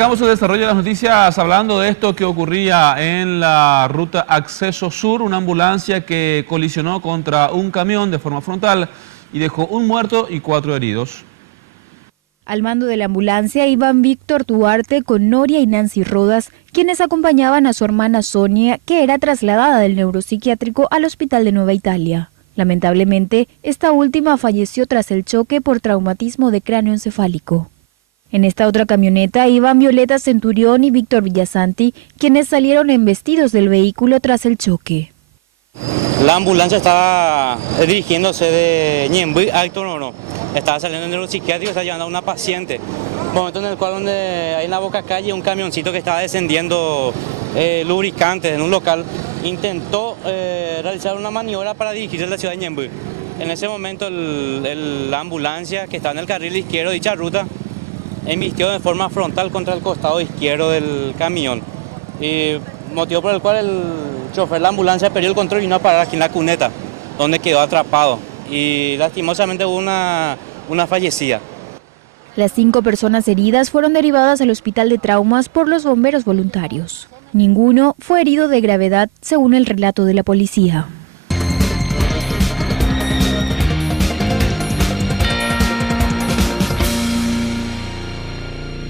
Destacamos el desarrollo de las noticias hablando de esto que ocurría en la ruta Acceso Sur, una ambulancia que colisionó contra un camión de forma frontal y dejó un muerto y 4 heridos. Al mando de la ambulancia iban Víctor Duarte con Noria y Nancy Rodas, quienes acompañaban a su hermana Sonia, que era trasladada del neuropsiquiátrico al hospital de Nueva Italia. Lamentablemente, esta última falleció tras el choque por traumatismo de cráneo encefálico. En esta otra camioneta iban Violeta Centurión y Víctor Villasanti, quienes salieron embestidos del vehículo tras el choque. La ambulancia estaba dirigiéndose de Ñemby a Itororó. Estaba saliendo del neuropsiquiátrico, estaba llevando a una paciente. Momento en el cual donde hay en la boca calle un camioncito que estaba descendiendo lubricantes en un local, intentó realizar una maniobra para dirigirse a la ciudad de Ñemby. En ese momento la ambulancia que estaba en el carril izquierdo de dicha ruta embistió de forma frontal contra el costado izquierdo del camión, motivo por el cual el chofer de la ambulancia perdió el control y vino a parar aquí en la cuneta, donde quedó atrapado y lastimosamente hubo una fallecida. Las 5 personas heridas fueron derivadas al hospital de traumas por los bomberos voluntarios. Ninguno fue herido de gravedad, según el relato de la policía.